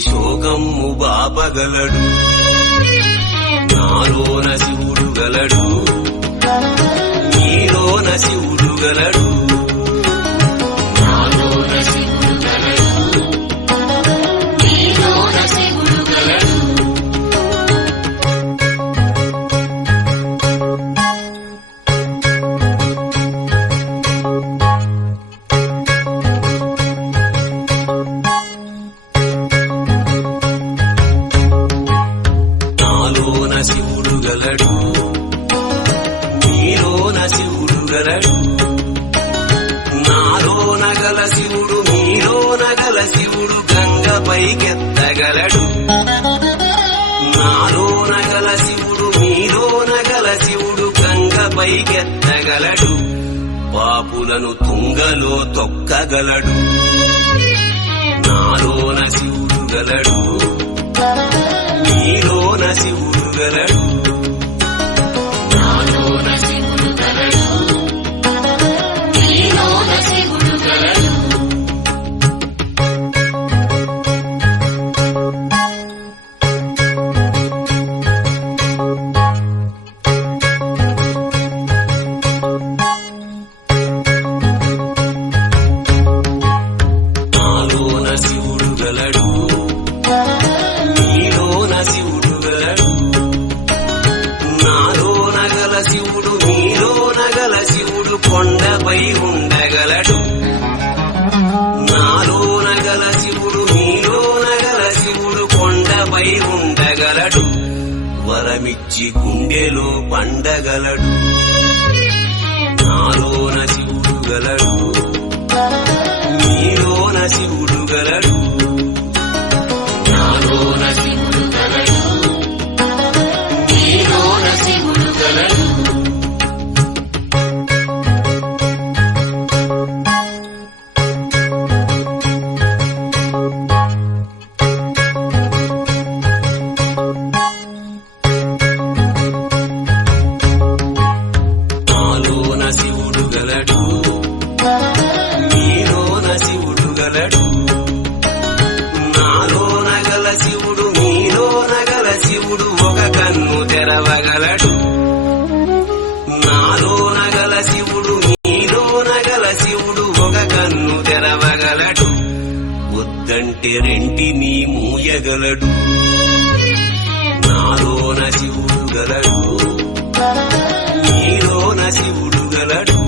శోకమ్ము బాపగలడు. నాలోన శివుడు గలడు, నీలోన శివుడు గలడు. నాలోన శివుడు గలడు, నీలోన శివుడు గలడు. నాలోన శివుడు గలడు, నీలోన శివుడు గలడు. నాలోన గల శివుడు నీలోన గల శివుడు గంగపైకెత్తగలడు. నాలోన గల శివుడు నీలోన గల శివుడు గంగపైకెత్తగలడు. పాపులను తుంగలో తొక్కగలడు. నాలోన శివుడు గలడు, నీలోన శివుడు గలడు. నాలోన శివుడు గలడు, నీలోన శివుడు గలడు. నాలోన శివుడు గలడు, నీలోన శివుడు గలడు. నాలోన గల శివుడు నీలోన గల శివుడు కొండపై ఉండగలడు. నాలోన గల శివుడు నీలోన గల శివుడు కొండపై ఉండగలడు. వరమిచ్చి గుండెలో పండగలడు. నాలోన శివుడు గలడు, నీలోన శివుడు గలడు. నాలోన శివుడు గలడు, నీలోన శివుడు గలడు. నాలోన శివుడు గలడు, నీలోన శివుడు గలడు. నాలోన గల శివుడు నీలోన గల శివుడు ఒక కన్ను తెరవగలడు. నాలోన గల శివుడు నీలోన గల శివుడు ఒక కన్ను తెరవగలడు. వద్దంటే రెంటిని మూయగలడు. నాలోన శివుడు గలడు, నీలోన శివుడు గలడు.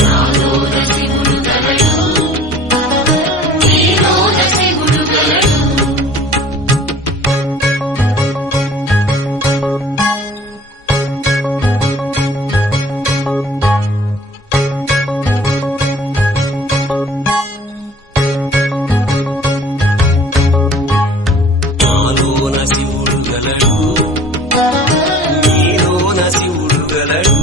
నాలోన శివుడు గలడు, నీలోన శివుడు గలడు. నాలోన శివుడు గలడు, నీలోన శివుడు గలడు.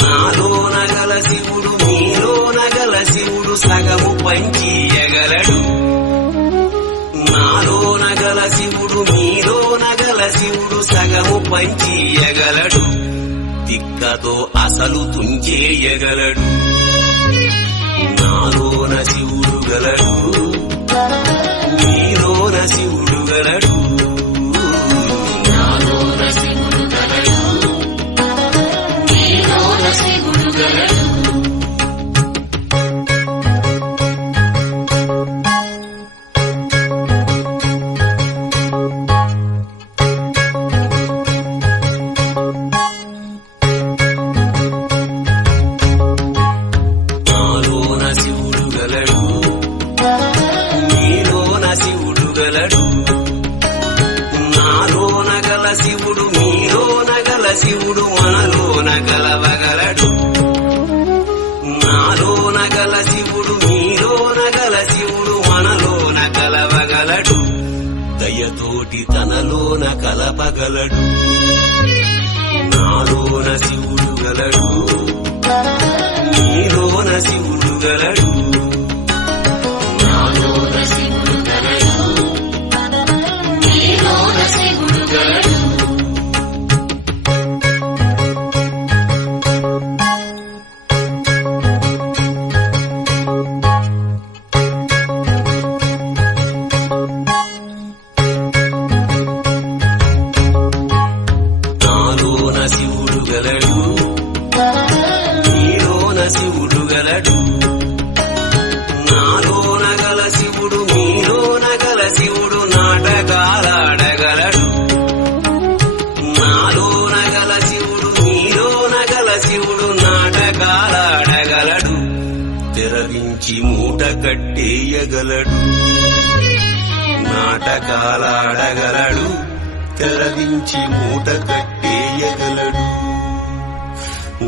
నాలోన గల శివుడు నీలోన గల శివుడు సగము పంచియగలడు. నాలోన గల శివుడు నీలోన గల శివుడు సగము పంచియగలడు. తిక్కతో అసలు తుంచేయగలడు. నాలోన శివుడు గలడు, నీలోన శివుడు గలడు. నాలోన శివుడు గలడు, నీలోన శివుడు గలడు. నాలోన శివుడు గలడు, నీలోన శివుడు గలడు. నాలోన గల శివుడు నీలోన గల శివుడు మనలోన కలవగలడు. నాలోన గల శివుడు నీలోన గల శివుడు మనలోన కలవగలడు. దయతోటి తనలోన కలపగలడు. నాలోన శివుడు గలడు, నీలోన శివుడు గలడు. నాలోన శివుడు గలడు, నీలోన శివుడు గలడు. మూట కట్టేయగలడు నాటకాలాడగలడు తెరదించి మూట కట్టేయగలడు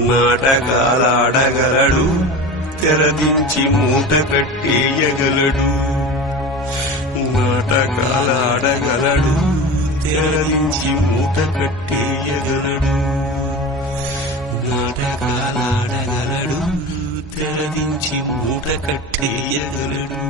నాటకాలాడగలడు తెరదించి మూట కట్టేయగలడు నాటకాలాడగలడు తెరదించి మూట కట్టేయగలడు నాటకాలాడగలడు తెరదించి మూట కట్టేయగలడు